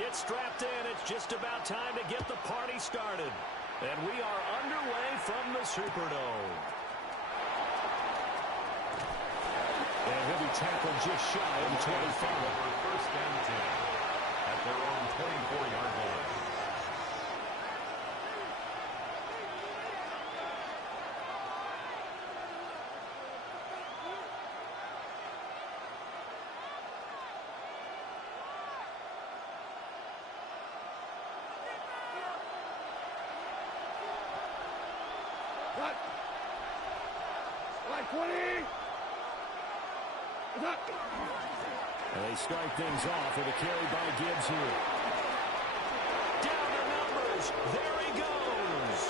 Get strapped in. It's just about time to get the party started. And we are underway from the Superdome. And he'll be tackled just shy of the 25. First and 10 at their own 24-yard line. And they start things off with a carry by Gibbs here. Down the numbers. There he goes.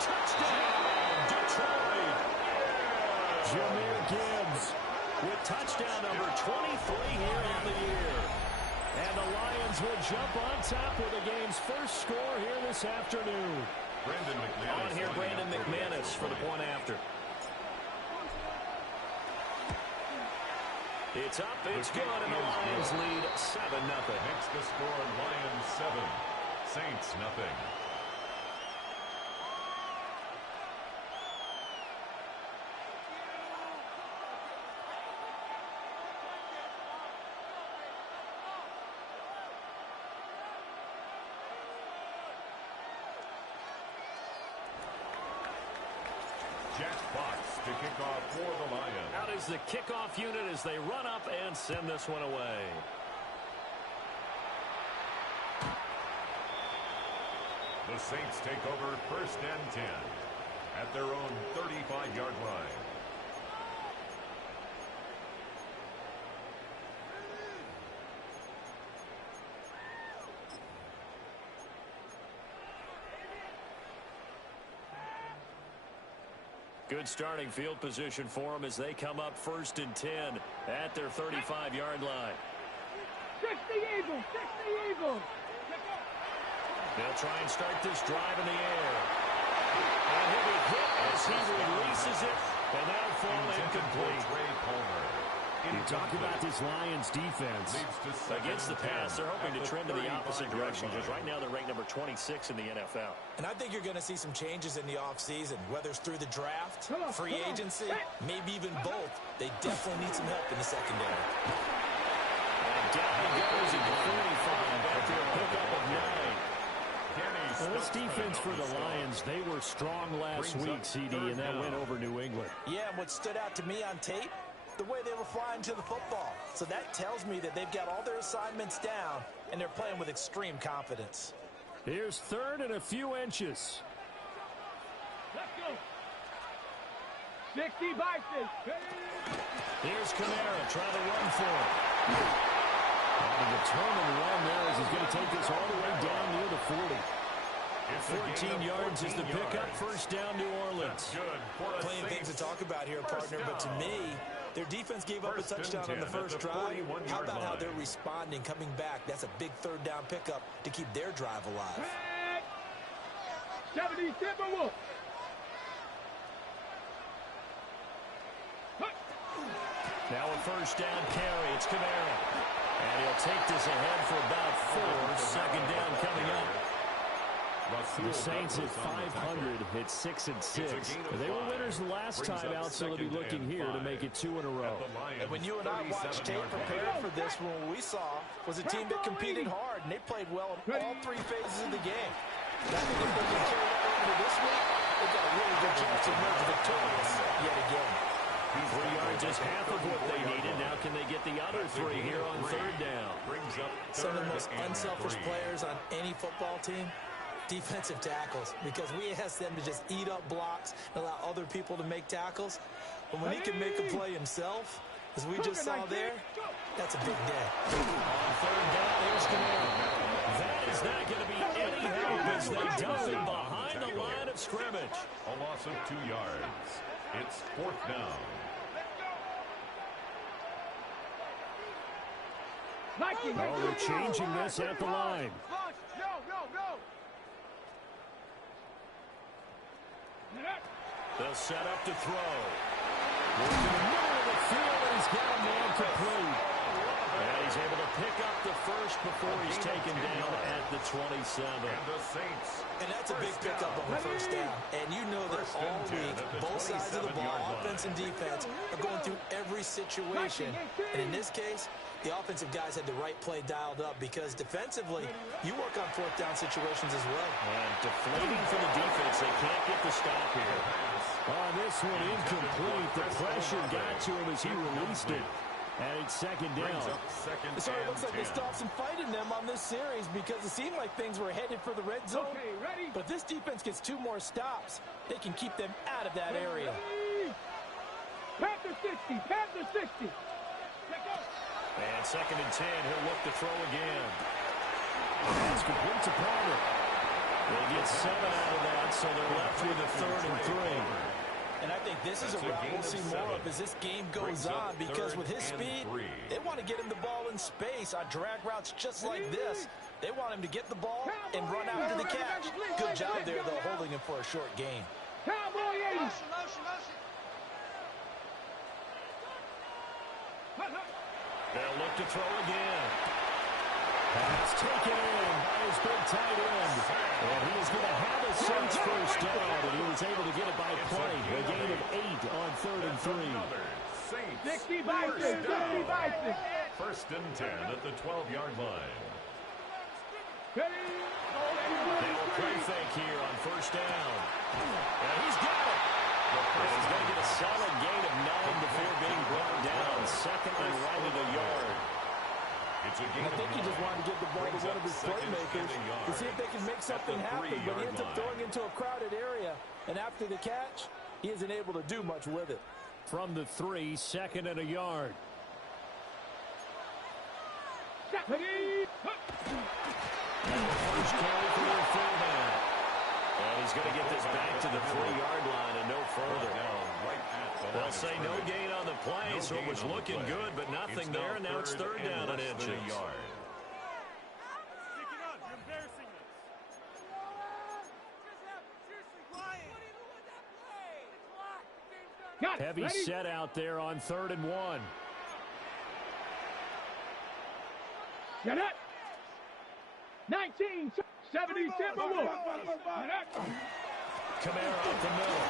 Touchdown, Detroit. Jahmyr Gibbs With touchdown number 23 here on the year. And the Lions will jump on top with the game's first score here this afternoon. On here, Brandon McManus for the point after. It's up, it's good, and the Lions lead 7-0. Next to score, Lions 7, Saints nothing. To kick off for the Lions. Out is the kickoff unit as they run up and send this one away. The Saints take over first and 10 at their own 35-yard line. Good starting field position for them as they come up first and 10 at their 35-yard line. 60 Eagles! 60 Eagles! They'll try and start this drive in the air. And he'll be hit as he releases it, and that'll fall incomplete. You talk about this Lions defense. Against the pass, they're hoping to trend in the opposite direction, because right now they're ranked number 26 in the NFL. And I think you're going to see some changes in the offseason, whether it's through the draft, free agency, maybe even both. They definitely need some help in the secondary. And down he goes at the 45 after a pickup of 9. Well, this defense for the Lions, they were strong last week, CD, and that went over New England. Yeah, and what stood out to me on tape, the way they were flying to the football. So that tells me that they've got all their assignments down, and they're playing with extreme confidence. Here's third and a few inches. Let's go. 60 Vikings. Here's Kamara trying to run for it. And a determined run there as he's going to take this all the way down near the 40. 14 yards is the pickup. First down, New Orleans. Plenty of things to talk about here, partner, but to me, their defense gave up a touchdown on the first drive. How about how they're responding, coming back? That's a big third down pickup to keep their drive alive. 70 Timberwolves. Now a first down carry. It's Kamara. And he'll take this ahead for about 4. Second down coming up. The Saints at 500 hit 6 and 6. They were winners last time out, so they'll be looking here to make it 2 in a row. And when you and I watched tape prepared for this one, what we saw was a team that competed hard, and they played well in all 3 phases of the game. Now, if they can carry that over to this week, they've got a really good chance to emerge victorious yet again. 3 yards is half of what they needed. Now can they get the other 3 here on third down? Some of the most unselfish players on any football team, defensive tackles, because we ask them to just eat up blocks and allow other people to make tackles. But when he can make a play himself, as we just saw there, that's a big day. On third down, here's Kamara. That is not going to be any help as they dump him behind the line of scrimmage. A loss of 2 yards. It's 4th down. Oh, they're changing this at the line. They'll set up to throw. In the middle of the field, and he's got a man complete. And he's able to pick up the first before he's taken down at the 27. And the Saints. And that's a big pickup on the first down. And you know that all week, both sides of the ball, offense and defense, are going through every situation. And in this case, the offensive guys had the right play dialed up because defensively, you work on fourth down situations as well. And deflating for the defense. They can't get the stop here. On this one, incomplete. The pressure got to him as he released it. And it's second down. It sort of looks like they stopped some fight in them on this series because it seemed like things were headed for the red zone. Okay, ready? But this defense gets 2 more stops. They can keep them out of that area. Panther 60, Panther 60. Let go. And second and 10, he'll look to throw again. It's complete to Palmer. They get 7 out of that, so they're left with a 3rd and 3. And I think this is a route we'll see more of as this game goes on because with his speed, they want to get him the ball in space on drag routes just like this. They want him to get the ball and run after the catch. Good job there, though, holding him for a short gain. Cowboy 80. They'll look to throw again. Pass taken in by his big tight end. And he is going to have a Saints first down, and he was able to get it by play. A gain of 8 on 3rd and 3. 60 by 6, 60 by 6. First and 10 at the 12-yard line. Ready? They will play fake here on first down. And he's got it. And he's going to get a solid gain of 9 before being brought down. Second and right at the yard. I think he just wanted to give the ball to one of his playmakers to see if they can make something happen, but he ends up throwing into a crowded area. And after the catch, he isn't able to do much with it. From the 3, second and a yard. Ready? First carry for their fullback. And he's going to get this back to the 3-yard line and no further. They'll say no gain on the play, so it was looking good, but nothing there, and now it's 3rd down and inches. Heavy set out there on 3rd and 1. Get it. 19, 70, Timberwolves. Kamara up the middle.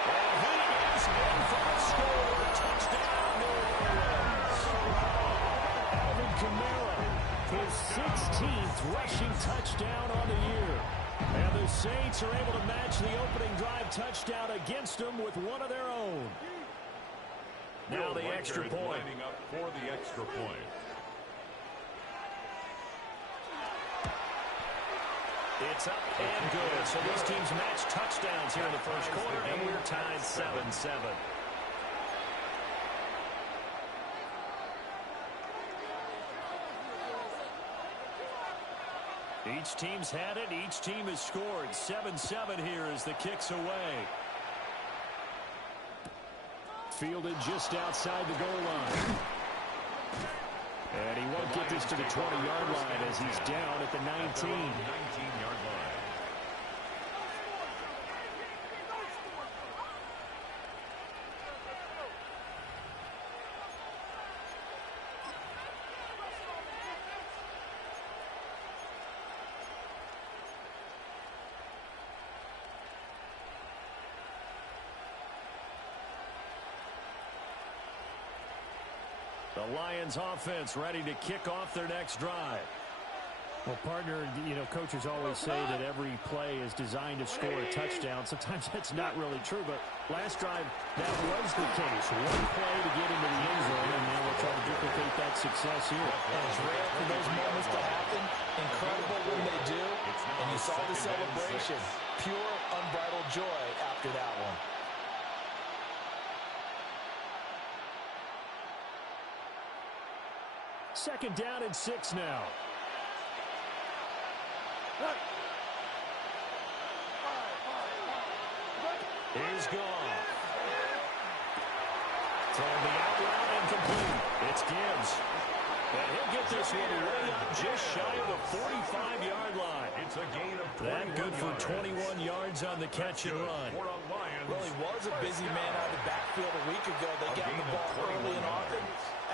And he is in for the score. Touchdown, New Orleans. Alvin Kamara, his 16th rushing touchdown on the year. And the Saints are able to match the opening drive touchdown against them with one of their own. Now the extra point. Lining up for the extra point. It's up and good. So these teams match touchdowns here in the first quarter, and we're tied 7-7. Each team's had it. Each team has scored. 7-7 here as the kick's away. Fielded just outside the goal line. And he won't get this to the 20-yard line as he's down at the 19. 19-yard line. The Lions offense ready to kick off their next drive. Well, partner, you know, coaches always say that every play is designed to score a touchdown. Sometimes that's not really true, but last drive, that was the case. One play to get into the end zone, and now we'll try to duplicate that success here. And it's rare for those moments to happen. Incredible when they do. And you saw the celebration. Pure, unbridled joy after that one. Second down and 6 now. He's gone. Throwing the out route incomplete. It's Gibbs. And he'll get this one way up just shy of the 45-yard line. It's a gain of 21 That good for 21 yards on the catch and run. Well, he was a busy man out of the backfield a week ago. They got the ball early and often.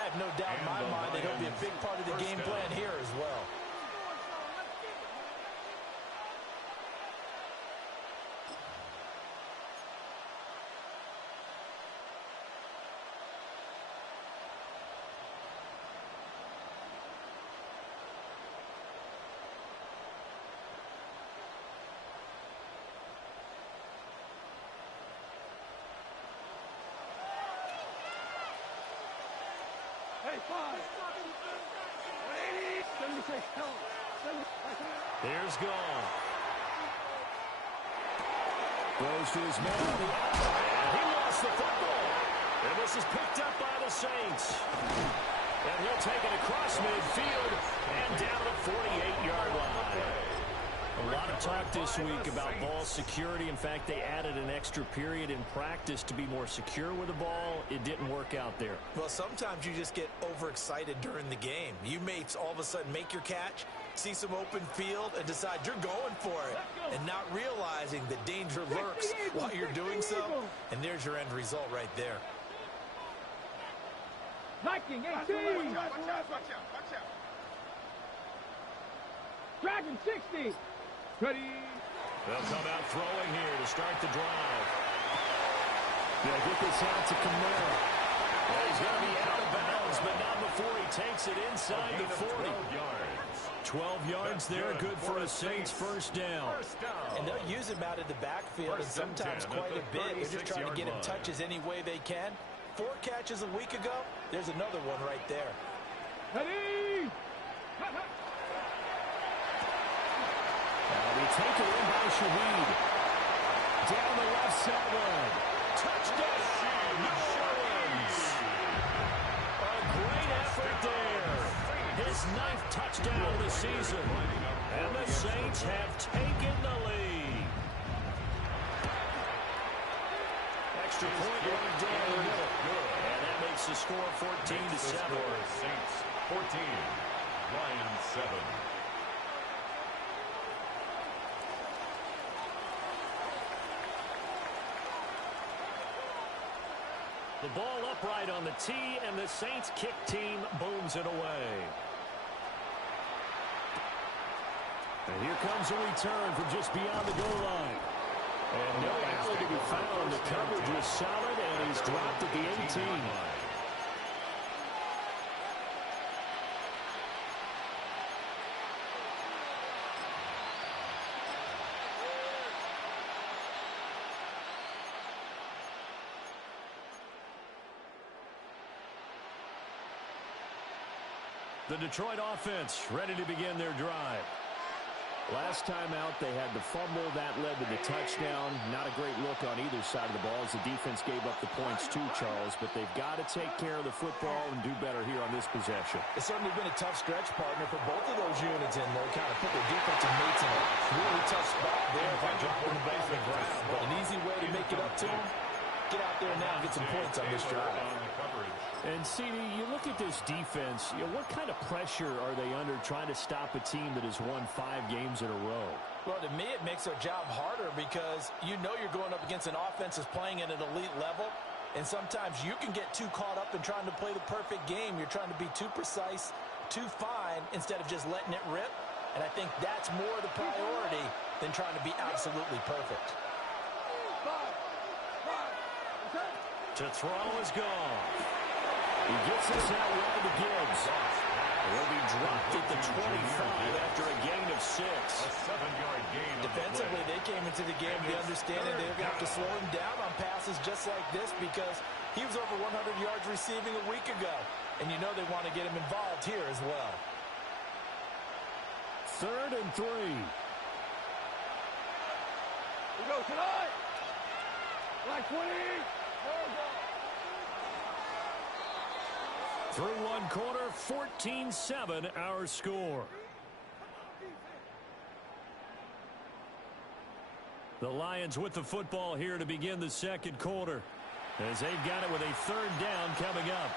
have no doubt in my mind that he'll be a big part of the game plan here as well. Hey, 5. 76. Here's Gall. Throws to his man on the outside, and he lost the football. And this is picked up by the Saints. And he'll take it across midfield and down at 48-yard line. A lot of talk this week about ball security. In fact, they added an extra period in practice to be more secure with the ball. It didn't work out there. Well, sometimes you just get overexcited during the game. You may all of a sudden make your catch, see some open field, and decide you're going for it, and not realizing the danger lurks while you're doing so. And there's your end result right there. Viking 18. Dragon 60. Ready. They'll come out throwing here to start the drive. They'll get this out to Kamara. Well, he's going to be out of bounds, but not before he takes it inside the 40. 12 yards there, good for a Saints first down. And they'll use him out of the backfield, and sometimes quite a bit. They're just trying to get him touches any way they can. 4 catches a week ago. There's another one right there. Ready. They take it in by Shaheed. Down the left sideline. Touchdown, New Orleans. A great effort there. His 9th touchdown of the season. And the Saints have taken the lead. Extra point running down the middle. And that makes the score 14-7. Saints 14, Lions 7. The ball upright on the tee, and the Saints kick team booms it away. And here comes a return from just beyond the goal line. And no alley to be found. The coverage was solid, and he's dropped at the 18. The Detroit offense ready to begin their drive. Last time out, they had the fumble. That led to the touchdown. Not a great look on either side of the ball as the defense gave up the points too, Charles. But they've got to take care of the football and do better here on this possession. It's certainly been a tough stretch, partner, for both of those units in there. Kind of put their defensive mates in a really tough spot there by dropping the ball on the ground. But an easy way to make it up to them, get out there now and get some points on this drive. And, CD, you look at this defense, what kind of pressure are they under trying to stop a team that has won 5 games in a row? Well, to me, it makes their job harder because you know you're going up against an offense that's playing at an elite level, and sometimes you can get too caught up in trying to play the perfect game. You're trying to be too precise, too fine, instead of just letting it rip. And I think that's more the priority than trying to be absolutely perfect. To throw is gone. He gets this out wide to Gibbs. Will be dropped at the 25 after a gain of 6. A 7-yard gain. Defensively, they came into the game with the understanding they were going to have to slow him down on passes just like this because he was over 100 yards receiving a week ago. And you know they want to get him involved here as well. 3rd and 3. We go tonight. Like 20. Through one quarter, 14-7 our score. The Lions with the football here to begin the second quarter as they've got it with a 3rd down coming up.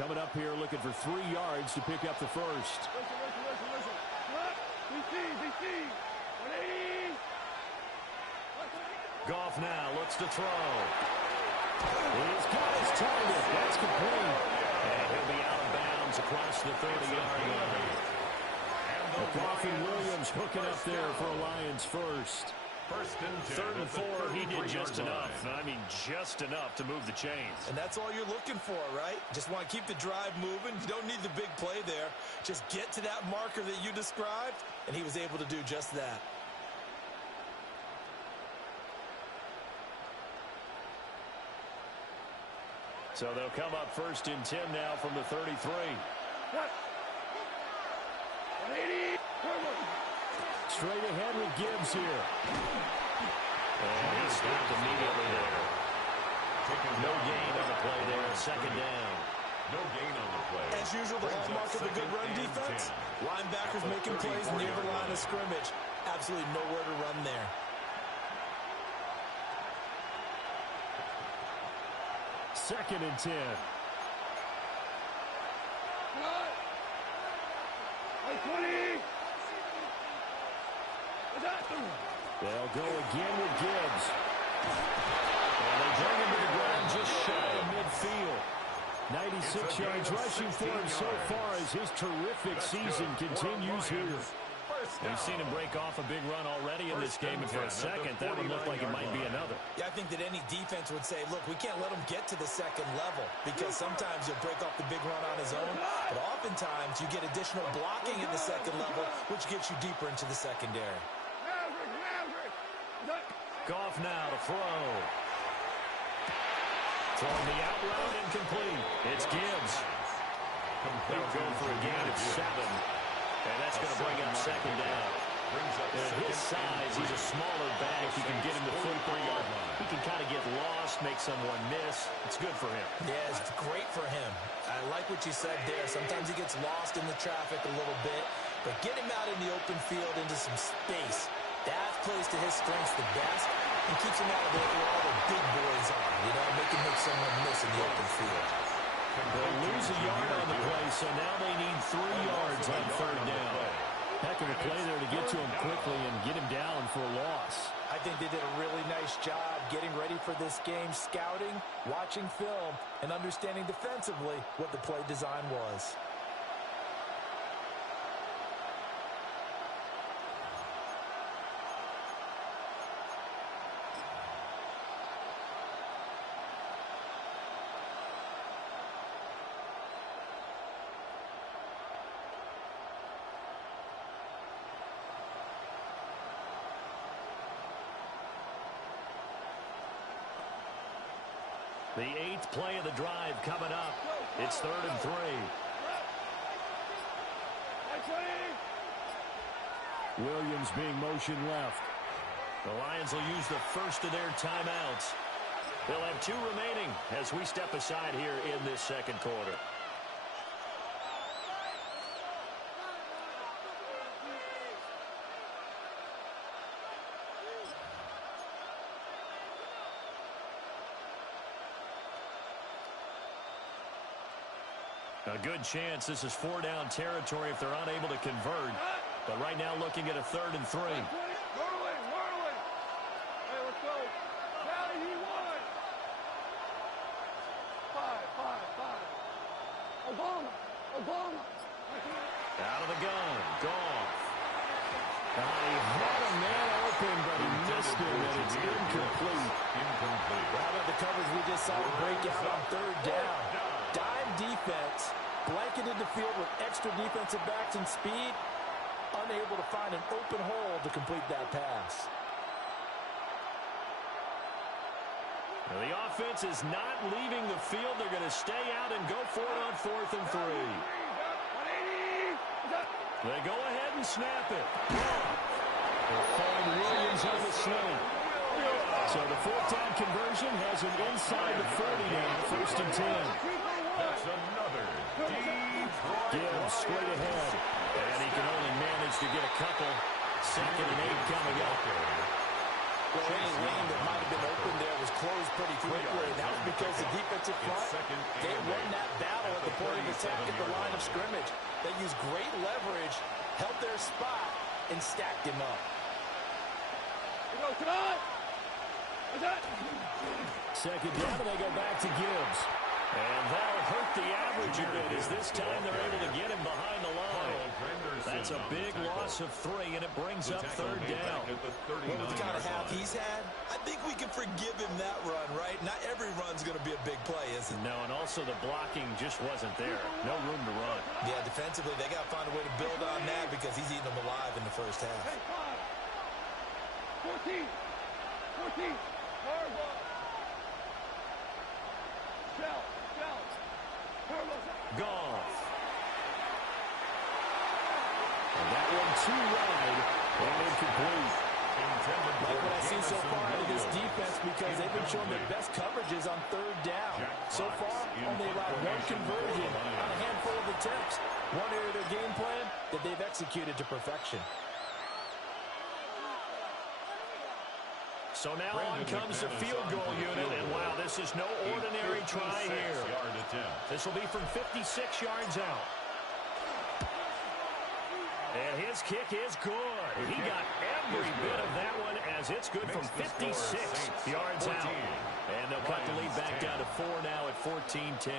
coming up here looking for 3 yards to pick up the first. Listen. DC. 180. Goff now looks to throw. He's got his target. That's complete. And he'll be out of bounds across the 30-yard line. Goff and Williams hooking up there for a Lions first. First and 10. 3rd and 4, he did just enough. I mean, just enough to move the chains. And that's all you're looking for, right? Just want to keep the drive moving. You don't need the big play there. Just get to that marker that you described, and he was able to do just that. So they'll come up 1st and 10 now from the 33. 180. Straight ahead with Gibbs here. And he stopped immediately there. No gain on the play there. 2nd down. No gain on the play. As usual, the hallmark of a good run defense. Linebackers making plays near the line of scrimmage. Absolutely nowhere to run there. Second and 10. Cut. 20. They'll go again with Gibbs. And they bring him to the ground just shy of midfield. 96 yards rushing for him so far as his terrific season continues here. We've seen him break off a big run already in this game, and for a second, that would look like it might be another. Yeah, I think that any defense would say, look, we can't let him get to the 2nd level because sometimes he'll break off the big run on his own, but oftentimes you get additional blocking at the 2nd level, which gets you deeper into the secondary. Goff now to throw. Throwing the out route incomplete. It's Gibbs. They'll go for a gain of 7. And that's going to bring up 2nd down. At his size, he's a smaller back. You can get him to football. He can kind of get lost, make someone miss. It's good for him. Yeah, it's great for him. I like what you said there. Sometimes he gets lost in the traffic a little bit, but get him out in the open field into some space. That plays to his strengths the best and keeps him out of there where all the big boys are, make him make someone miss in the open field. They'll lose a yard on the play, so now they need 3 yards on 3rd down. Heck of a play there to get to him quickly and get him down for a loss. I think they did a really nice job getting ready for this game, scouting, watching film, and understanding defensively what the play design was. The 8th play of the drive coming up. It's 3rd and 3. Williams being motioned left. The Lions will use the first of their timeouts. They'll have 2 remaining as we step aside here in this 2nd quarter. A good chance this is 4-down territory if they're unable to convert. But right now looking at a 3rd and 3. Hey, let's go. Now you won. 5. Obama. Out of the gun. Goff. He had a man open, but he missed him, and it's incomplete. How about the coverage we just saw break out on 3rd down? Dime defense, blanketed the field with extra defensive backs and speed, unable to find an open hole to complete that pass. Now the offense is not leaving the field. They're going to stay out and go for it on 4th and 3. They go ahead and snap it. They'll find Williams on the sling. So the 4th down conversion has him inside the 40 now, 1st and 10. That's another deep Gibbs straight ahead. And he can only manage to get a couple. 2nd and 8 coming up. Well, any lane that might have been open there was closed pretty quickly, and that was because the defensive front, they won that battle at the point of attack at the line of scrimmage. They used great leverage, held their spot, and stacked him up. Come on! Second down, and they go back to Gibbs. And that'll hurt the average a bit as this time they're able to get him behind the line. That's a big loss of 3, and it brings up third down. Well, with the kind of half he's had, I think we can forgive him that run, right? Not every run's going to be a big play, is it? No, and also the blocking just wasn't there. No room to run. Yeah, defensively, they got to find a way to build on that because he's eating them alive in the first half. Hey, 5, 14, 14, hard ball. Shell. Goff. And that one too wide and incomplete. Like what I've seen so far out of this defense because they've been showing their best coverages on third down. So far, only allowed one conversion on a handful of attempts. One area of their game plan that they've executed to perfection. So now on comes the field goal unit, and wow, this is no ordinary try here. This will be from 56 yards out. And his kick is good. He got every bit of that one as it's good from 56 yards out. And they'll cut the lead back down to 4 now at 14-10.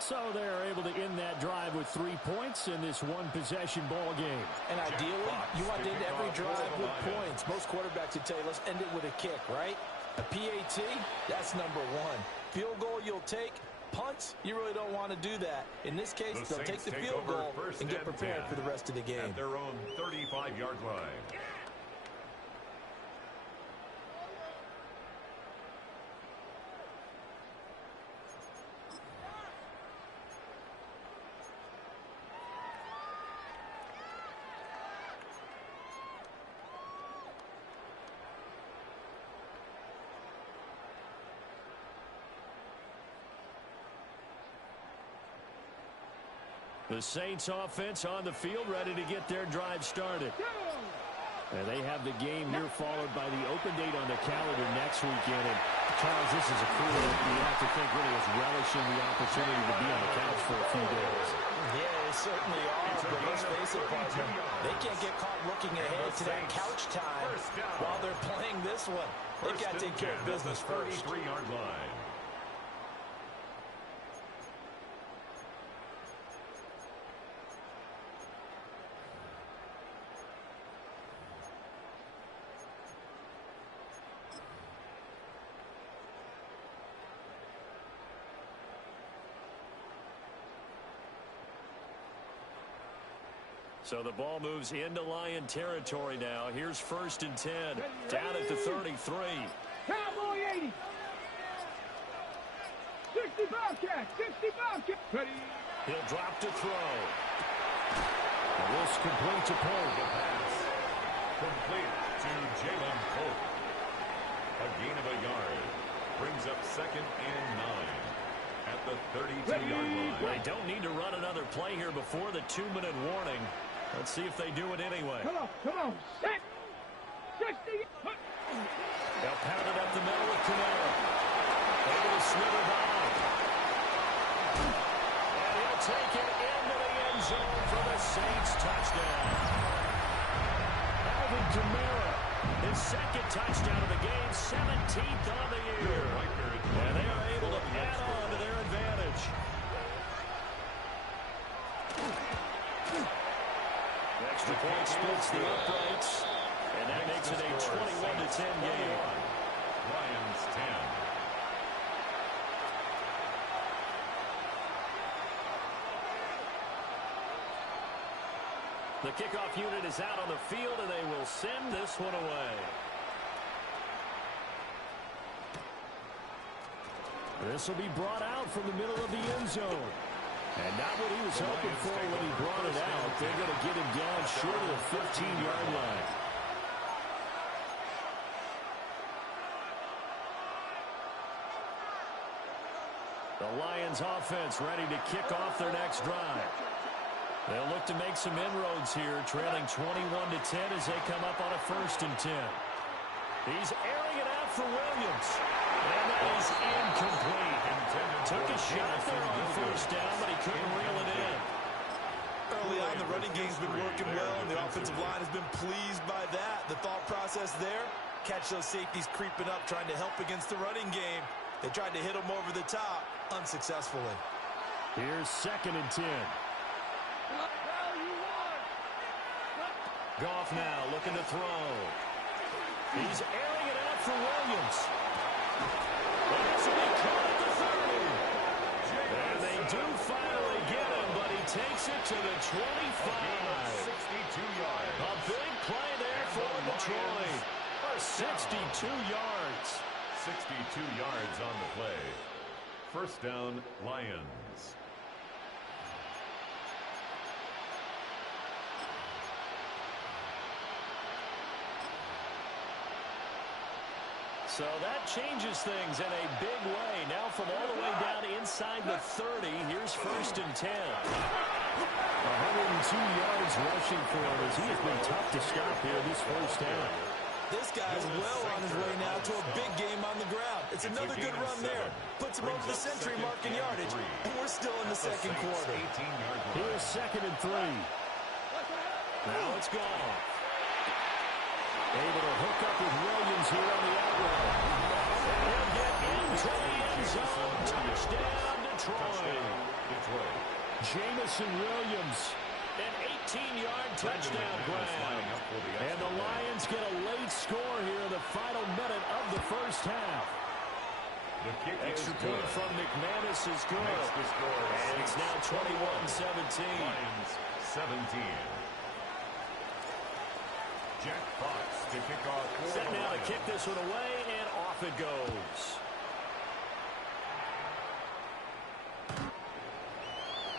So they're able to end that drive with 3 points in this one-possession ball game. And ideally, you want to end every drive with points. Most quarterbacks would tell you, let's end it with a kick, right? A PAT, that's number 1. Field goal you'll take. Punts, you really don't want to do that. In this case, they'll take the field goal and get prepared for the rest of the game. At their own 35-yard line. The Saints offense on the field, ready to get their drive started. And they have the game here followed by the open date on the calendar next weekend. And Charles, this is a crew that you have to think really is relishing the opportunity to be on the couch for a few days. Yeah, they certainly are, but let's face it, partner, they can't get caught looking ahead to that couch time while they're playing this one. They've got to take care of business first. 33-yard line. So the ball moves into Lion territory now. Here's 1st and 10. Down at the 33. Cowboy 80. 65 catch. 65 catch. Ready. He'll drop to throw. And this complete to Pope. The pass complete to Jalen Pope. A gain of a yard. Brings up 2nd and 9. At the 32-yard line. They don't need to run another play here before the 2-minute warning. Let's see if they do it anyway. Come on. Set. 60. They'll pound it up the middle with Camara. Able to slither by. And he'll take it into the end zone for the Saints touchdown. Alvin Kamara, his 2nd touchdown of the game, 17th on the year. And they are able to add on to their advantage. Extra point splits the uprights, and that makes it a 21-10 game. Lions 10. The kickoff unit is out on the field, and they will send this one away. This will be brought out from the middle of the end zone. And not what he was hoping for when he brought it out. They're going to get him down short of the 15-yard line. The Lions offense ready to kick off their next drive. They'll look to make some inroads here, trailing 21-10 as they come up on a 1st and 10. He's airing it out for Williams. And that is incomplete. Took a shot there on first down, but he couldn't reel it in. Early on, the running game's been working well, and the offensive line has been pleased by that. The thought process there, catch those safeties creeping up, trying to help against the running game. They tried to hit them over the top, unsuccessfully. Here's 2nd and 10. Goff now looking to throw. He's airing it out for Williams. And this will be caught at the 30. And they do finally get him, but he takes it to the 25. 62 yards. A big play there for Detroit. 62 yards. 62 yards on the play. First down, Lions. So that changes things in a big way. Now from all the way down inside the 30, here's 1st and 10. 102 yards rushing for him as he has been tough to stop here this first half. This guy's well on his way now to a big game on the ground. It's another good run there. Puts him over the century mark in yardage, and we're still in the second quarter. Here's 2nd and 3. Now it's gone. Able to hook up with Williams here on the outrun. And he'll get into the end zone. Touchdown, Detroit. Jamison Williams, an 18-yard touchdown grab. And the Lions get a late score here in the final minute of the first half. Extra point from McManus is good. And it's now 21-17. Lions 17. Jack Fox to kick off. Set now to kick this one away, and off it goes.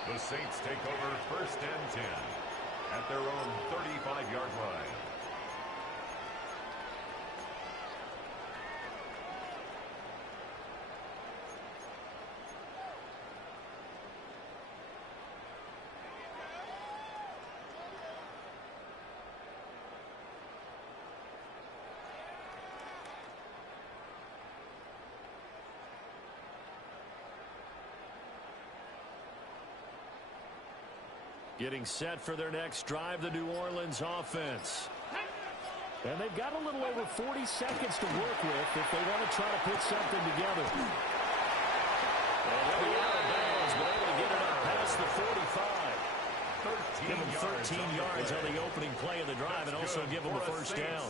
The Saints take over 1st and 10 at their own 35-yard line. Getting set for their next drive, the New Orleans offense. And they've got a little over 40 seconds to work with if they want to try to put something together. And they'll be out of bounds, but able to get it up past the 45. Give them 13 yards on the opening play of the drive and also give them a first down.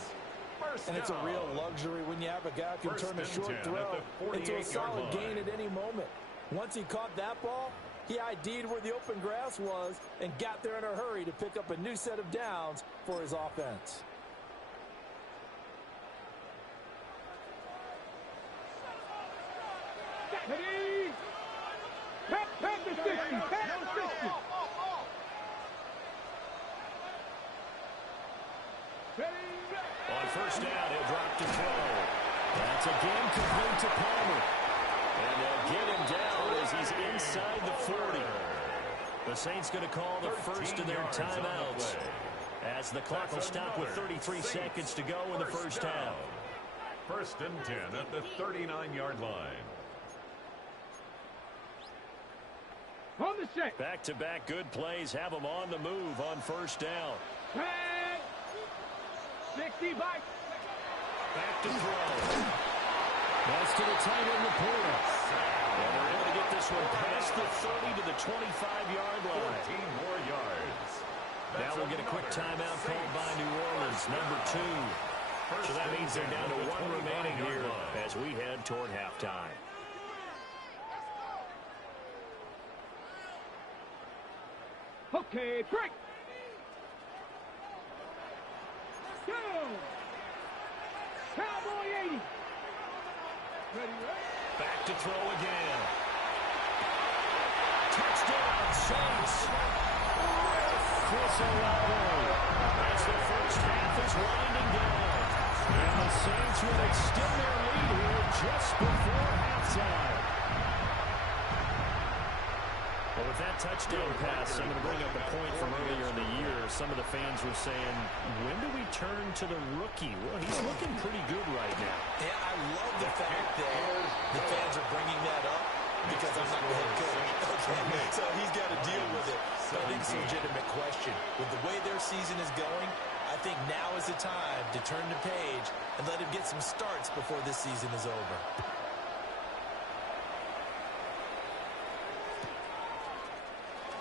And it's a real luxury when you have a guy who can turn a short throw into a solid gain at any moment. Once he caught that ball, he ID'd where the open grass was and got there in a hurry to pick up a new set of downs for his offense. Ready? Pat the 60. Pat the 60. Ready? On first down, he'll drop to throw. That's again complete to Palmer. And they'll get him down as he's inside the 40. The Saints going to call the first of their timeouts as the clock will stop with 33 seconds to go in the first half. 1st and 10 at the 39-yard line. On the set. Back-to-back good plays have them on the move on first down. Pat. 60 back. Back to throw. That's to the tight end, Laporta. And they're able to get this one past the 30 to the 25-yard line. 14 more yards. Now we'll get a quick timeout called by New Orleans, number 2. So that means they're down to 1 remaining here as we head toward halftime. Okay, break. Go. Cowboy 80. Ready, Back to throw again. Touchdown, Saints. Chris Olave. As the first half is winding down. And the Saints will extend their lead here just before halftime. Well, with that touchdown pass, I'm going to bring up a point from earlier in the year. there, some of the fans were saying, when do we turn to the rookie? Well, he's looking pretty good right now. Yeah, I love the fact that the fans are bringing that up because I'm not the head coach. Okay. So he's got to deal with it. But I think it's a legitimate question. With the way their season is going, I think now is the time to turn the page and let him get some starts before this season is over.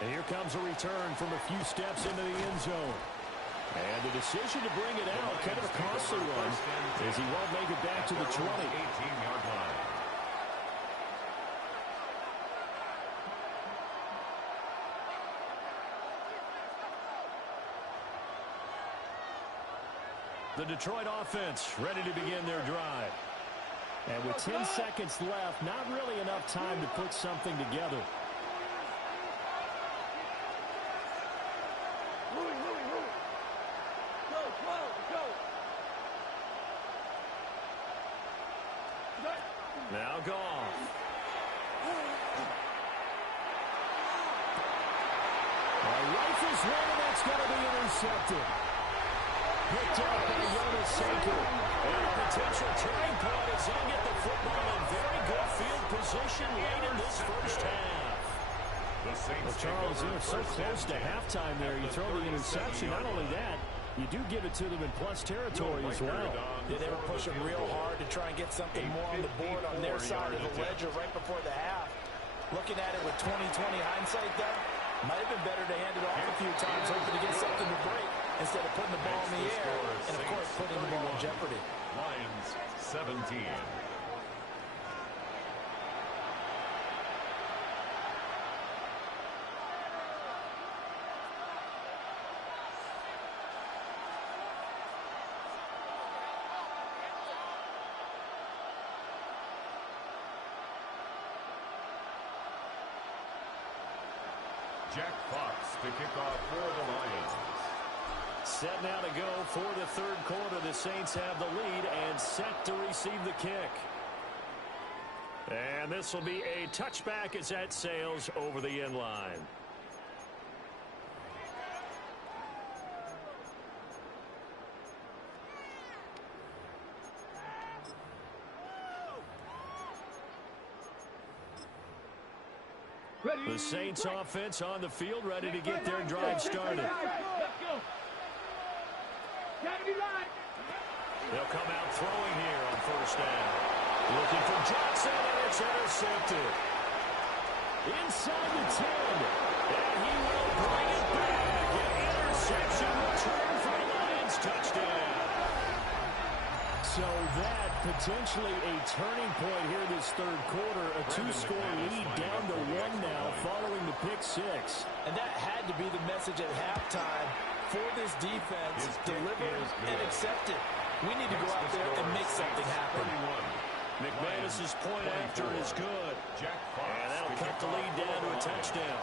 And here comes a return from a few steps into the end zone. And the decision to bring it out, kind of a costly one, as he won't make it back to the 20. 18-yard line. The Detroit offense ready to begin their drive. And with 10 seconds left, not really enough time to put something together. Now Goff. Rifles one, and that's going to be intercepted. Picked up by Jonas Sanker. And a potential turning point as he'll get the football in very good field position late in this first half. Well, Charles, you're so close to halftime there. You throw the interception. Not only that, you do give it to them in plus territory as well. Yeah, they were pushing real hard to try and get something more on the board on their side of the ledger right before the half. Looking at it with 20/20 hindsight, though, might have been better to hand it off a few times, hoping to get something to break instead of putting the ball in the air and, of course, putting the ball in jeopardy. Lions 17. Jack Fox to kick off for the Lions. Set now to go for the third quarter. The Saints have the lead and set to receive the kick. And this will be a touchback as that sails over the end line. The Saints offense on the field, ready to get their drive started. They'll come out throwing here on first down. Looking for Johnson, and it's intercepted. Inside the 10. And he will bring it back. An interception return for the Lions. Touchdown. So that potentially a turning point here this third quarter. A two-score lead down to one now following the pick six. And that had to be the message at halftime for this defense. Deliver and accept it. We need to go out there and make something happen. McManus's point after is good. And that'll cut the lead down to a touchdown.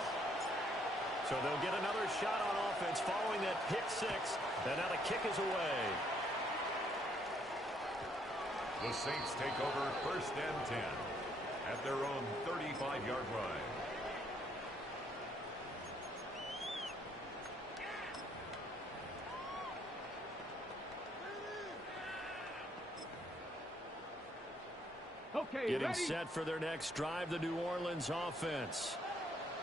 So they'll get another shot on offense following that pick six. And now the kick is away. The Saints take over first and 10 at their own 35-yard line. Okay, getting ready? set for their next drive, the New Orleans offense.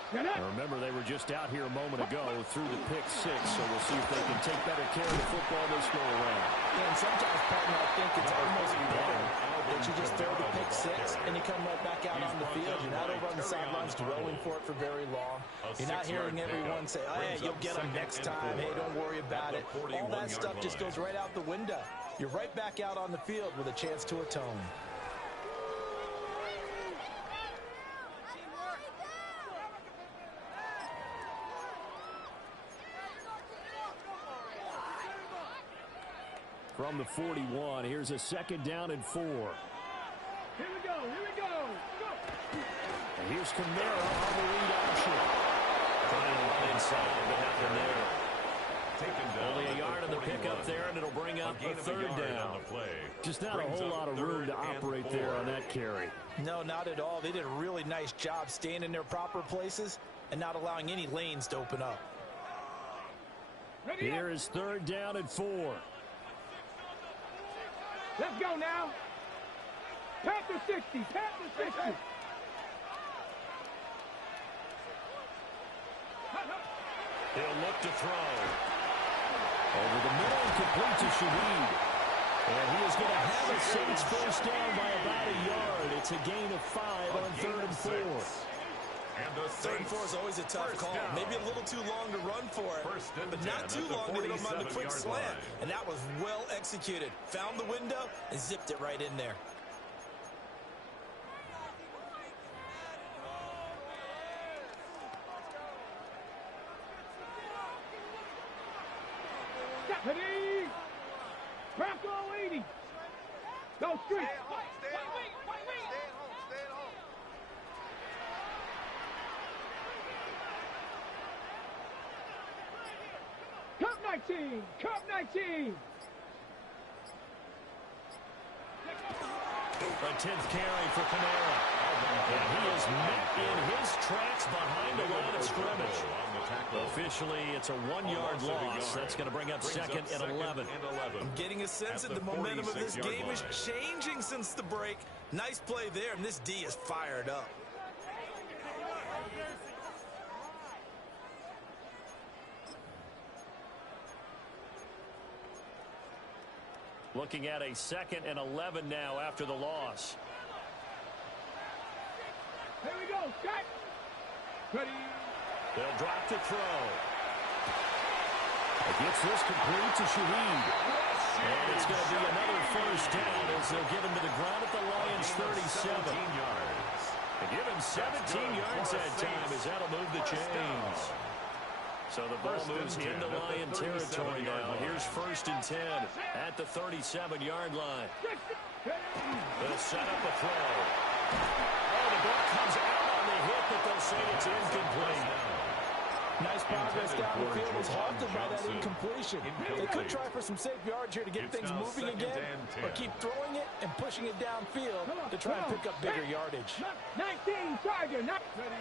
Now remember, they were just out here a moment ago through the pick six, so we'll see if they can take better care of the football this go around. Yeah, and sometimes, partner, I think it's almost better that you just throw the pick six and you come right back out on the field. You're not over on the sidelines dwelling for it for very long. You're not hearing everyone say, oh, hey, you'll get them next time. Hey, don't worry about it. All that stuff just goes right out the window. You're right back out on the field with a chance to atone. From the 41, here's a second down and 4. Here we go, here we go. Go. And here's Kamara on the lead option. Trying to run inside, but nothing there. Only a yard on the pickup there, and it'll bring up a third down. Just not a whole lot of room to operate there on that carry. No, not at all. They did a really nice job staying in their proper places and not allowing any lanes to open up. Here is 3rd down and 4. Let's go now. Panther 60. Panther 60. He'll look to throw. Over the middle and complete to Shaheed. And he is going to have a Saints first down by about a yard. It's a gain of 5 on 3rd and 4. And the 3rd and 4 is always a tough call. down. Maybe a little too long to run for it, but not too long to hit him on the quick slant. And that was well executed. Found the window and zipped it right in there. Stephanie! Bronco 80! Go street! Cup 19! Cup 19! A 10th carry for Kamara. And he is met in his tracks behind the line of scrimmage. Officially, it's a 1-yard loss. That's going to bring up 2nd and 11. I'm getting a sense that the momentum of this game is changing since the break. Nice play there, and this D is fired up. Looking at a 2nd and 11 now after the loss. Here we go, Scott! Ready? They'll drop to throw. Gets this complete to Shaheed. And it's going to be another first down as they'll get him to the ground at the Lions' 37. They give him 17 yards that time as that'll move the chains. So the ball moves into Lion territory now. Here's 1st and 10 at the 37-yard line. They'll set up a throw. Oh, the ball comes out on the hit, but they'll say it's incomplete. Nice progress down the field was halted by that incompletion. They could try for some safe yards here to get things moving again, or keep throwing it and pushing it downfield to try and pick up bigger yardage. 19, Charger, not ready.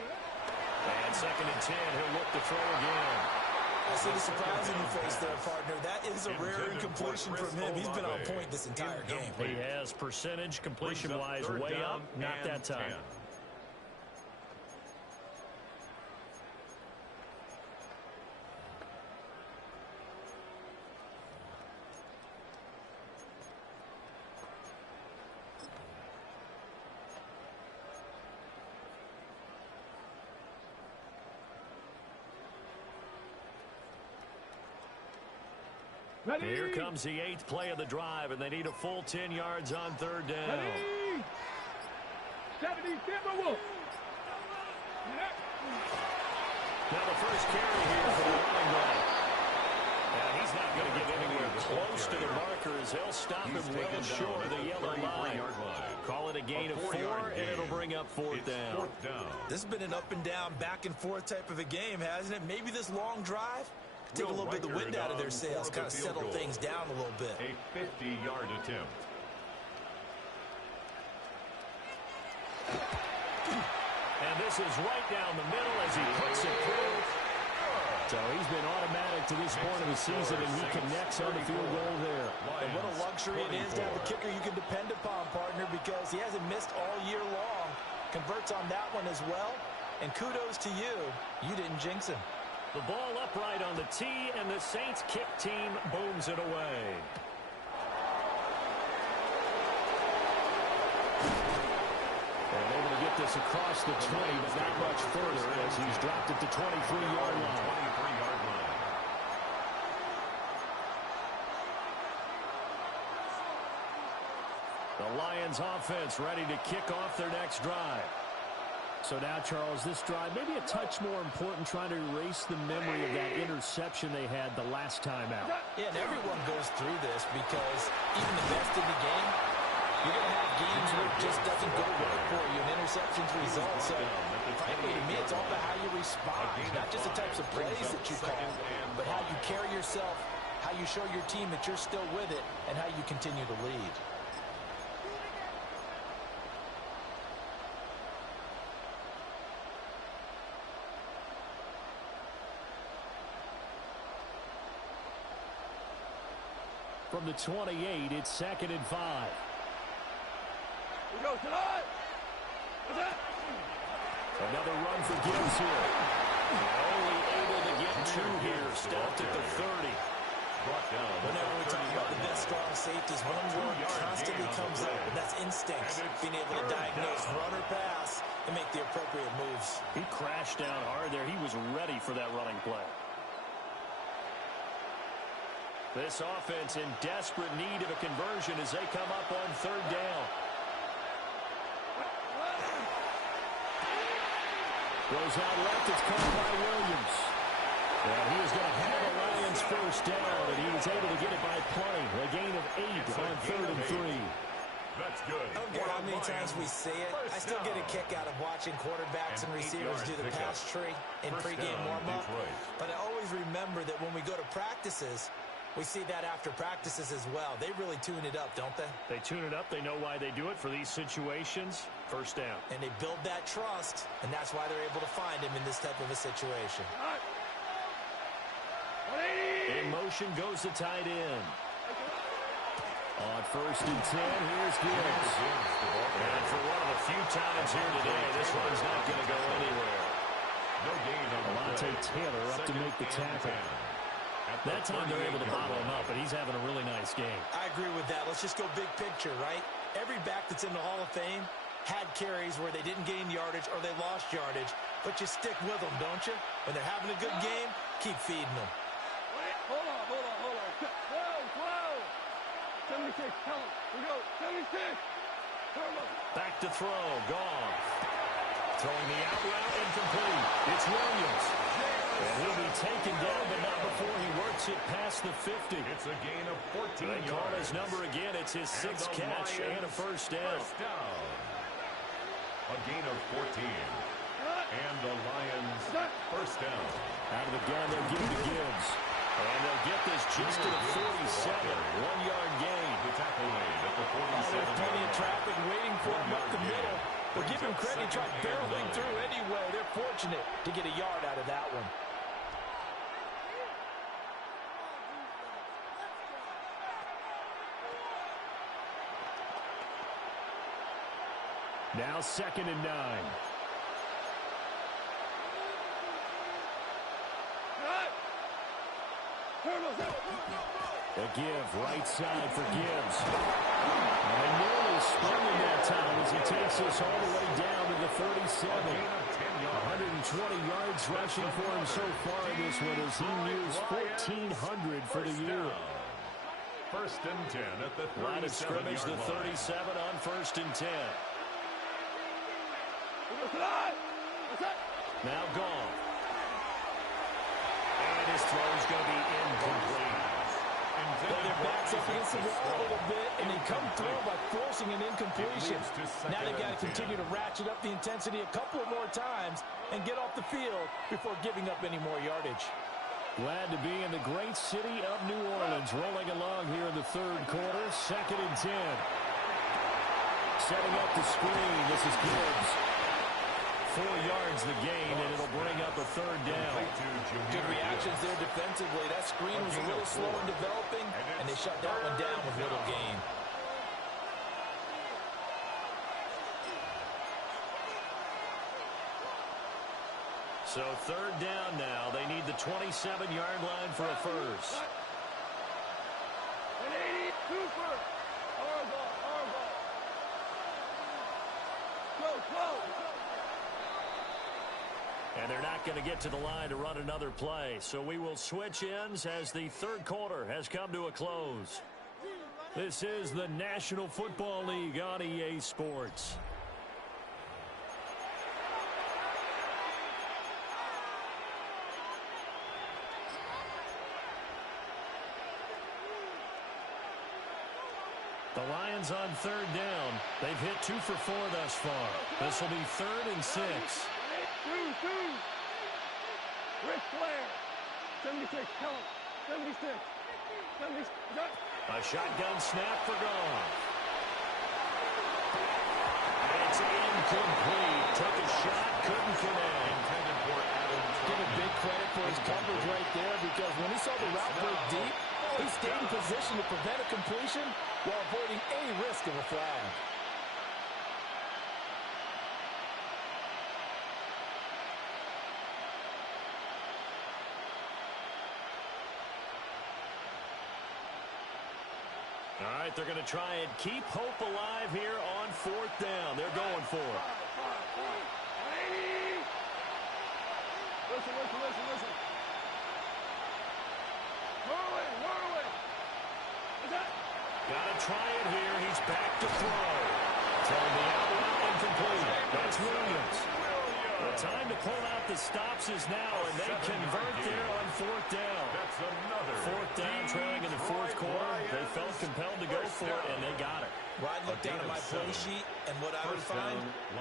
And 2nd and 10, he'll look to throw again. I see the surprise in your face there, partner. That is a rare incompletion from him. He's been on point this entire game. He has percentage completion-wise way up, not that time. Ready? Here comes the 8th play of the drive, and they need a full 10 yards on 3rd down. Ready? 70 Timberwolves. Now the first carry here for the running back. And he's not going to get anywhere close to the markers. They'll stop him well short of the yellow line. Call it a gain of 4, and it'll bring up 4th down. This has been an up and down, back and forth type of a game, hasn't it? Maybe this long drive take a little bit of the wind out of their sails, kind of settle things down a little bit. A 50-yard attempt. And this is right down the middle as he puts it through. So he's been automatic to this point of the season, and he connects on the field goal there. And what a luxury it is to have a kicker you can depend upon, partner, because he hasn't missed all year long. Converts on that one as well. And kudos to you. You didn't jinx him. The ball upright on the tee, and the Saints kick team booms it away. And able to get this across the 20, but not much further as he's dropped at the 23-yard line. The Lions offense ready to kick off their next drive. So now, Charles, this drive may be a touch more important, trying to erase the memory of that interception they had the last time out. Yeah, and everyone goes through this because even the best in the game, you're going to have games where it just doesn't go right for you, and interceptions result. So, frankly, to me, it's all about how you respond, not just the types of plays that you call, but how you carry yourself, how you show your team that you're still with it, and how you continue to lead. from the 28. It's 2nd and 5. We go tonight. Another run for Gibbs here. Only able to get 2 here. Stopped at the 30. Whenever we talk about the best strong safeties, one word constantly comes up, and that's instincts. Being able to diagnose run or pass and make the appropriate moves. He crashed down hard there. He was ready for that running play. This offense in desperate need of a conversion as they come up on 3rd down. Goes out left. It's caught by Williams. And he is going to have the Lions first down, and he was able to get it by plenty. A gain of 8 on 3rd and 3. That's good. I don't care how many times we say it. I still get a kick out of watching quarterbacks and receivers do the pass tree in pregame warm-up. But I always remember that when we go to practices, we see that after practices as well. They really tune it up, don't they? They tune it up. They know why they do it for these situations. First down. And they build that trust, and that's why they're able to find him in this type of a situation. In motion goes the tight end. On 1st and 10, here's Gibbs. And for one of the few times here today, this one's not going to go anywhere. No gain on Alontae Taylor up to make the tackle. That time they're able to bottle him up, but he's having a really nice game. I agree with that. Let's just go big picture, right? Every back that's in the Hall of Fame had carries where they didn't gain yardage or they lost yardage, but you stick with them, don't you? When they're having a good game, keep feeding them. Hold on. 76, tell him. We go, 76. Back to throw, Goff. Throwing the out route, incomplete. It's Williams. And he'll be taken down, but not before he works it past the 50. It's a gain of 14 They call yards. his number again. It's his 6th catch and a first down. A gain of 14. And the Lions first down. Out of the gun, they'll give it to Gibbs. And they'll get this just to the 47. 1-yard gain. The tackle made at the 47. There's plenty of traffic waiting for him up the middle. But give him credit, he tried barreling through anyway. They're fortunate to get a yard out of that one. Now 2nd and 9. A give, right side for Gibbs. And nearly sprung him that time as he takes us all the way down to the 37. 120 yards rushing for him so far in this one as he nears 1,400 for the year. 1st and 10 at the 37-yard line of scrimmage, the 37 on 1st and 10. Now Goff. And his throw's going to be incomplete. Well, their backs up against the wall a little bit, and they come through by forcing an incompletion. Now they've got to continue to ratchet up the intensity a couple more times and get off the field before giving up any more yardage. Glad to be in the great city of New Orleans, rolling along here in the 3rd quarter. 2nd and 10. Setting up the screen. This is Gibbs. 4 yards the gain, and it'll bring up a 3rd down. Good reactions there defensively. That screen was a little slow in developing, and they shut that one down with little gain. So 3rd down now. They need the 27-yard line for a first. An 82 first. Our ball. Go. And they're not going to get to the line to run another play. So we will switch ends as the 3rd quarter has come to a close. This is the National Football League on EA Sports. The Lions on 3rd down. They've hit 2 for 4 thus far. This will be 3rd and 6. Two. Ric Flair. 76, tell him. 76. A shotgun snap for Goff. It's incomplete. Took a shot, couldn't connect. Give a big credit for his coverage right there, because when he saw the route break deep, all He stayed in position to prevent a completion while avoiding any risk of a flag. All right, they're going to try and keep hope alive here on 4th down. They're going for it. Listen. Whirl it. Got to try it here. He's back to throw. Throwing the outlet incomplete. That's Williams. The time to pull out the stops is now, and they convert there on 4th down. That's another 4th down, trailing in the 4th quarter. They felt compelled to go for it, and they got it. Well, I look down at my play sheet, and what I would find,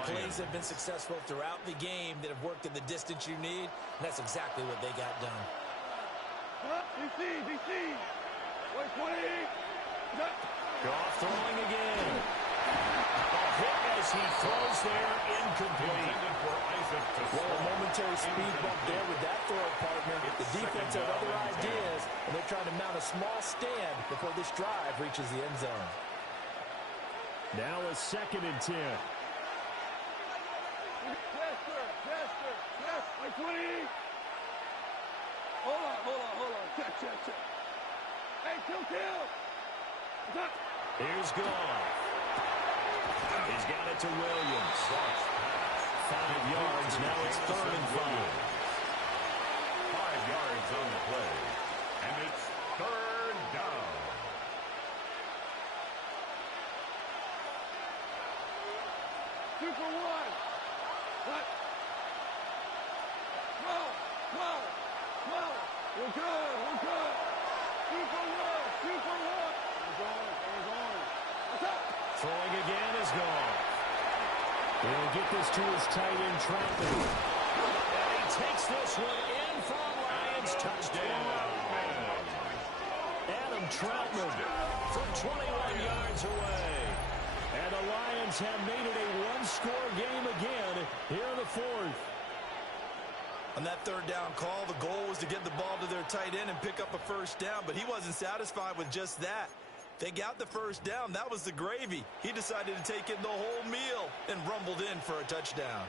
plays have been successful throughout the game that have worked in the distance you need, and that's exactly what they got done. DC. Wait, 20. Goff throwing again. A hit as he throws there, incomplete. Well, a momentary speed bump there with that throw partner. The defense had other ideas, and they're trying to mount a small stand before this drive reaches the end zone. Now a 2nd and 10. Yes, like 20. Hold on. Check. Hey, kill. Here's Goff. He's got it to Williams. 5 yards. Now it's 3rd and 5. 5 yards on the play. And it's 3rd down. Two for one. What? Whoa. We're good. 2 for 1. We're going. What's up? Throwing again is gone. He'll get this to his tight end, Troutman. And he takes this one in for a Lions touchdown. Adam Troutman from 21 yards away. And the Lions have made it a one-score game again here in the 4th. On that 3rd down call, the goal was to get the ball to their tight end and pick up a 1st down, but he wasn't satisfied with just that. They got the 1st down. That was the gravy. He decided to take in the whole meal and rumbled in for a touchdown.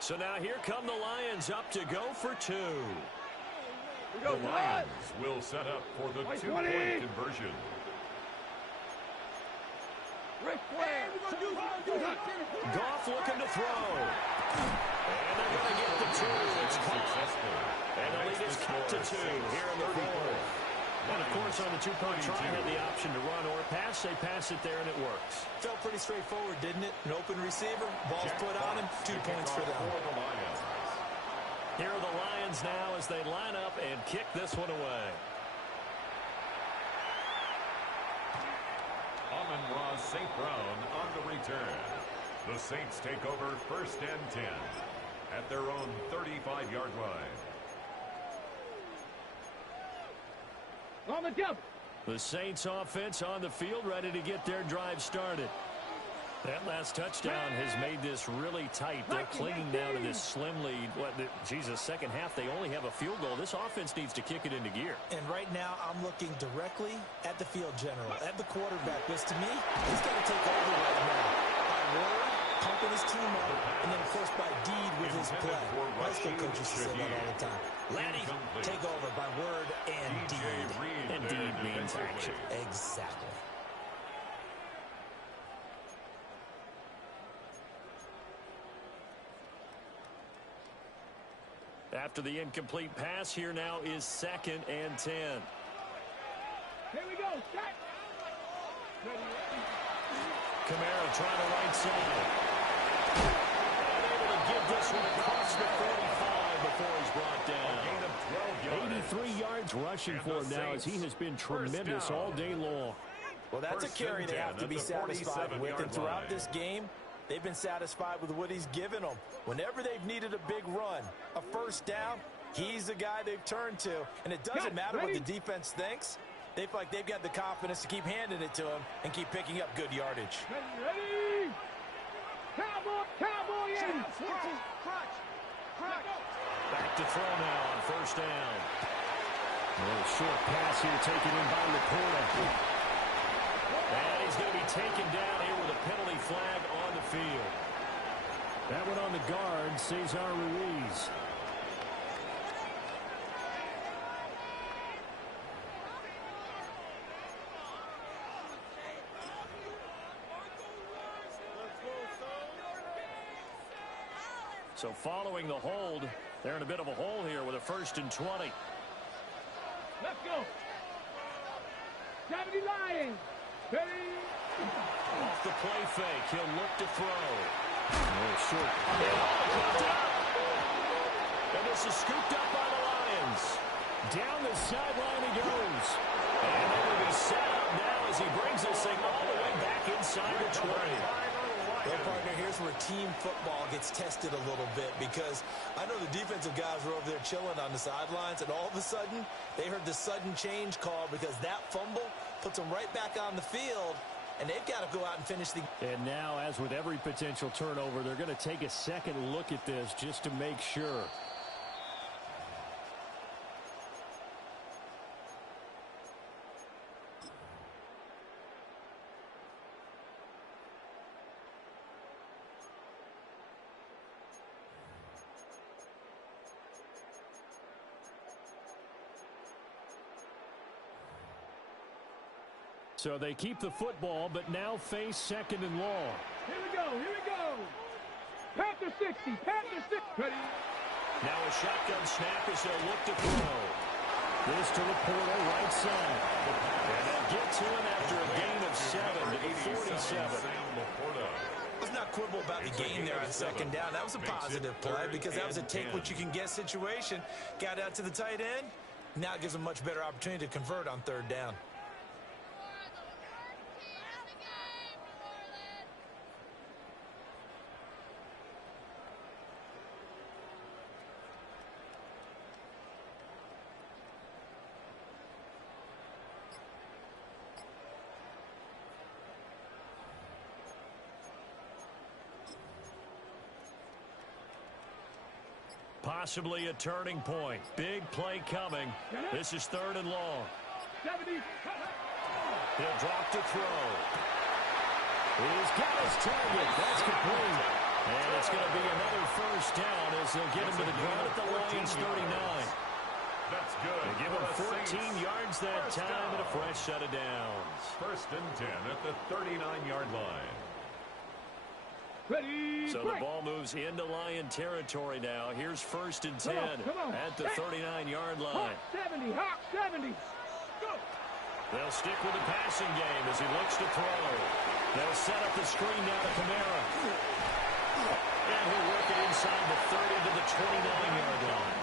So now here come the Lions up to go for 2. The Lions will set up for the 2-point conversion. Rick Flair. Goff looking to throw. And they're going to get the 2. It's successful. And the lead is cut to 2 here in the 4th. And, of course, on the 2-point try, had the option to run or pass. They pass it there, and it works. Felt pretty straightforward, didn't it? An open receiver, ball's put on him, 2 points for them. Here are the Lions now as they line up and kick this one away. Amon-Ra St. Brown on the return. The Saints take over 1st and 10 at their own 35-yard line. On the jump. The Saints offense on the field, ready to get their drive started. That last touchdown has made this really tight. They're clinging now to this slim lead. Second half, they only have a field goal. This offense needs to kick it into gear. And right now, I'm looking directly at the field general, at the quarterback. Because to me, he's got to take over right now. By word, pumping his team up, and then, of course, by deed with his play. High school coaches say that all the time. Laddie, take over by word and deed. And deed means action. Exactly. After the incomplete pass, here now is 2nd and 10. Here we go. Set. Camara trying to right side. And able to get this one across the 45 before he's brought down. A gain of 12 yards. 83 yards rushing for him now as he has been tremendous all day long. Well, that's a carry they have to be satisfied with. And throughout this game, they've been satisfied with what he's given them. Whenever they've needed a big run, a 1st down, he's the guy they've turned to. And it doesn't matter what the defense thinks. They feel like they've got the confidence to keep handing it to him and keep picking up good yardage. Ready? Cowboy in. Crotch. Back to throw now on first down. A little short pass here taken in by Laporta. And he's going to be taken down here with a penalty flag on the field. That one on the guard, Cesar Ruiz. So following the hold, they're in a bit of a hole here with a 1st and 20. Let's go. 70 Lions. Ready. Off the play fake, he'll look to throw. Short. And this is scooped up by the Lions. Down the sideline he goes. And it will be set up now as he brings this thing all the way back inside the 20. Well, partner, here's where team football gets tested a little bit, because I know the defensive guys were over there chilling on the sidelines, and all of a sudden, they heard the sudden change call because that fumble puts them right back on the field, and they've got to go out and finish the game. And now, as with every potential turnover, they're going to take a second look at this just to make sure. So they keep the football, but now face 2nd and long. Here we go. Here we go. Panther 60. Panther 60. Ready. Now a shotgun snap as they'll look to throw. This to Laporta, right side. And they'll get to him after a gain of 7 to the 47. Let's not quibble about the gain there on 2nd down. That was a positive play because that was a take-what-you-can-get situation. Got out to the tight end. Now it gives them a much better opportunity to convert on 3rd down. Possibly a turning point. Big play coming. This is 3rd and long. 70. He'll drop to throw. He's got his target. That's complete. And it's going to be another 1st down as they'll get him to the ground at the Lions 39. That's good. They give him 14 yards that time and a fresh set of downs. 1st and 10 at the 39-yard line. Ready. So the ball moves into Lion territory now. Here's 1st and 10 at the 39-yard line. Hawk 70. Hawk 70. Go. They'll stick with the passing game as he looks to throw. They'll set up the screen now to Kamara. And he'll work it inside the 30 to the 29-yard line.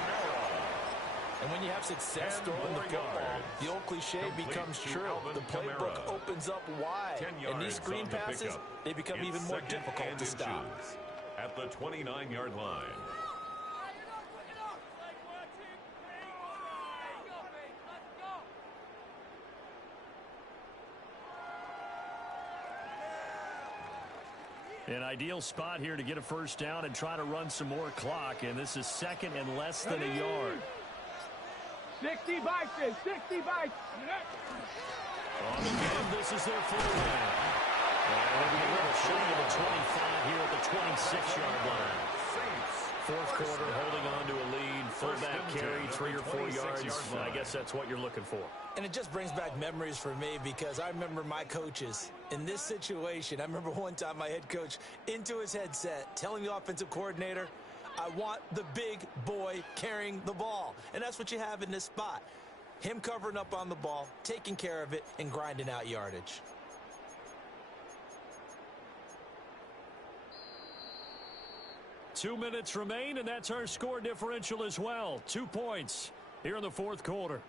And when you have success throwing the football, the old cliche becomes true. The playbook opens up wide. And these screen passes, they become even more difficult to stop. At the 29-yard line. An ideal spot here to get a 1st down and try to run some more clock. And this is 2nd and less than a yard. 60 bites. 60 bites. On the game, this is their full win. And we'll be a little short of the 25 here at the 26-yard line. 4th quarter, holding on to a lead. Fullback carry, 3 or 4 yards. I guess that's what you're looking for. And it just brings back memories for me because I remember my coaches in this situation. I remember one time my head coach into his headset telling the offensive coordinator, I want the big boy carrying the ball. And that's what you have in this spot. Him covering up on the ball, taking care of it, and grinding out yardage. Two minutes remain, and that's our score differential as well. 2 points here in the 4th quarter.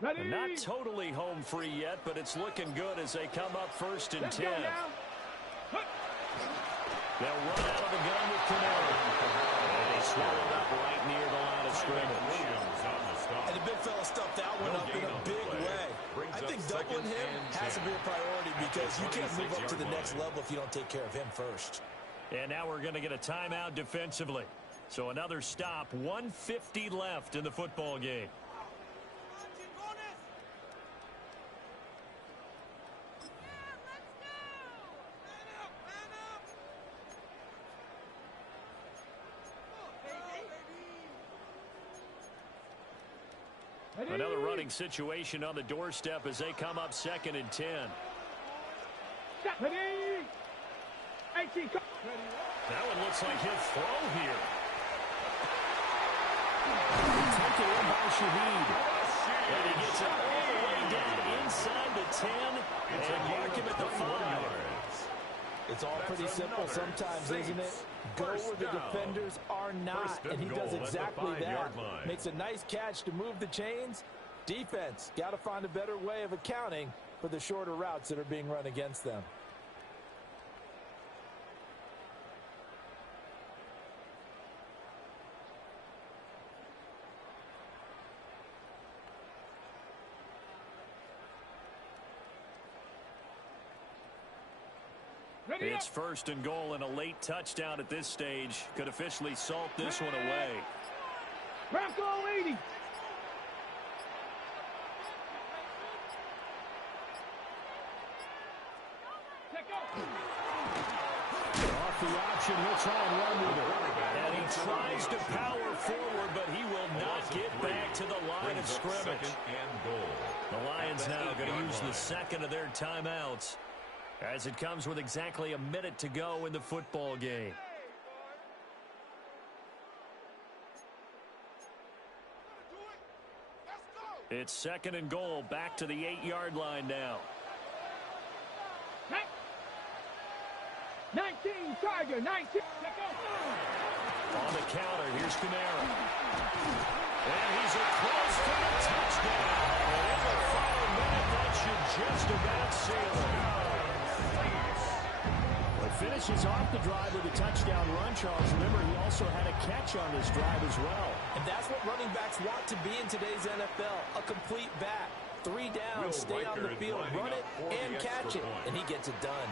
And not totally home free yet, but it's looking good as they come up 1st and 10. They'll run out of the gun with Camara. And he swallowed up right near the line of scrimmage. And the big fella stuffed that one up in a big way. I think doubling him has to be a priority because you can't move up to the next level if you don't take care of him first. And now we're going to get a timeout defensively. So another stop, 1:50 left in the football game. Another running situation on the doorstep as they come up 2nd and 10. That one looks like he'll throw here. Taken in by Shaheed. And he gets it all the way down inside the 10 and mark him at the 5. It's all pretty simple sometimes, isn't it? Go where the defenders are not, and he does exactly that. Makes a nice catch to move the chains. Defense, got to find a better way of accounting for the shorter routes that are being run against them. It's 1st and goal, and a late touchdown at this stage could officially salt this one away. Bronco 80. Off the option, he'll try and run with it. And he tries to power forward, but he will not get back to the line of scrimmage. The Lions now going to use the second of their timeouts, as it comes with exactly a minute to go in the football game. It's 2nd and goal, back to the 8-yard line now. 19, Tiger, 19. On the counter, here's Camara. And he's across for the touchdown. And in the final minute, that should just about seal it. Well, finishes off the drive with a touchdown run, Charles. Remember, he also had a catch on this drive as well. And that's what running backs want to be in today's NFL, a complete back. 3 down, stay on the field, run it, and catch it. And he gets it done.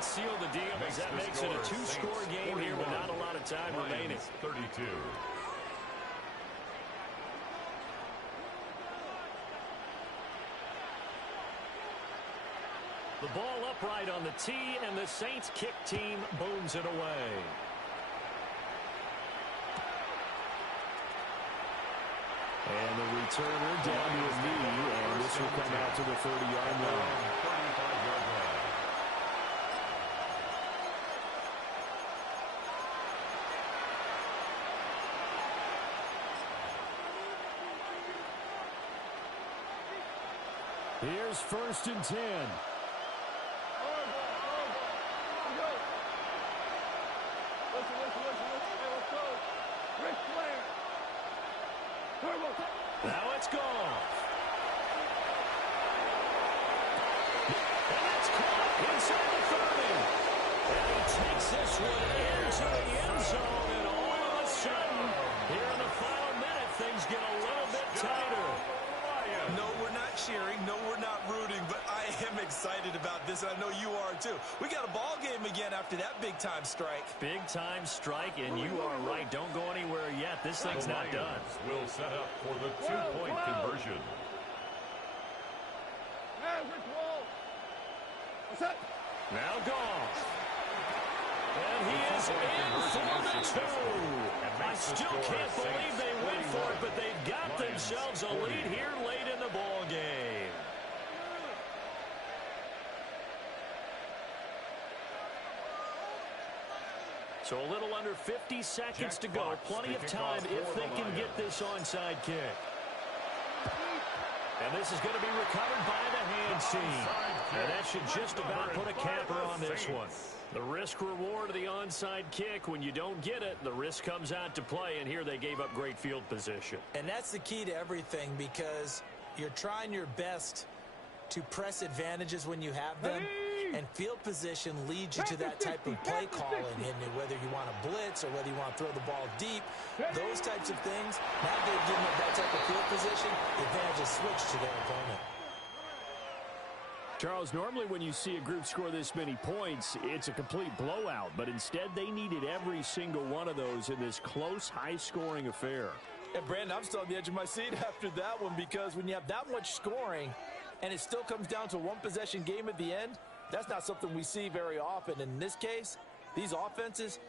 Seal the deal as that makes it a 2-score game here with not a lot of time remaining. 32. The ball upright on the tee, and the Saints kick team booms it away. And the returner down to his knee, and this will come out to the 30-yard line. 35-yard line. Here's 1st and 10. Now it's gone. And it's caught inside the 30. And he takes this one into the end zone. And all of a sudden, here in the final minute, things get a little bit tighter. No, we're not cheering. No, we're not rooting. But I am excited about this, and I know you are too. We got a ball game again after that big-time strike. Big-time strike, and you are right. Don't go anywhere yet. This thing's not done. Will set up for the 2-point conversion. Now Goff. And he is in for the 2. I still can't believe they went for it, but they've got themselves a lead here late in the ball game. So a little under 50 seconds to go. Plenty of time if they can get this onside kick. And this is going to be recovered by the hands team. And that should just about put a capper on this one. The risk reward of the onside kick. When you don't get it, the risk comes out to play. And here they gave up great field position. And that's the key to everything, because you're trying your best to press advantages when you have them. And field position leads you to that type of play calling, and whether you want to blitz or whether you want to throw the ball deep, those types of things. Now they've given up that type of field position, the advantage is switched to their opponent. Charles, normally when you see a group score this many points, it's a complete blowout. But instead, they needed every single one of those in this close, high-scoring affair. And, Brandon, I'm still on the edge of my seat after that one, because when you have that much scoring and it still comes down to a one-possession game at the end, that's not something we see very often. In this case, these offenses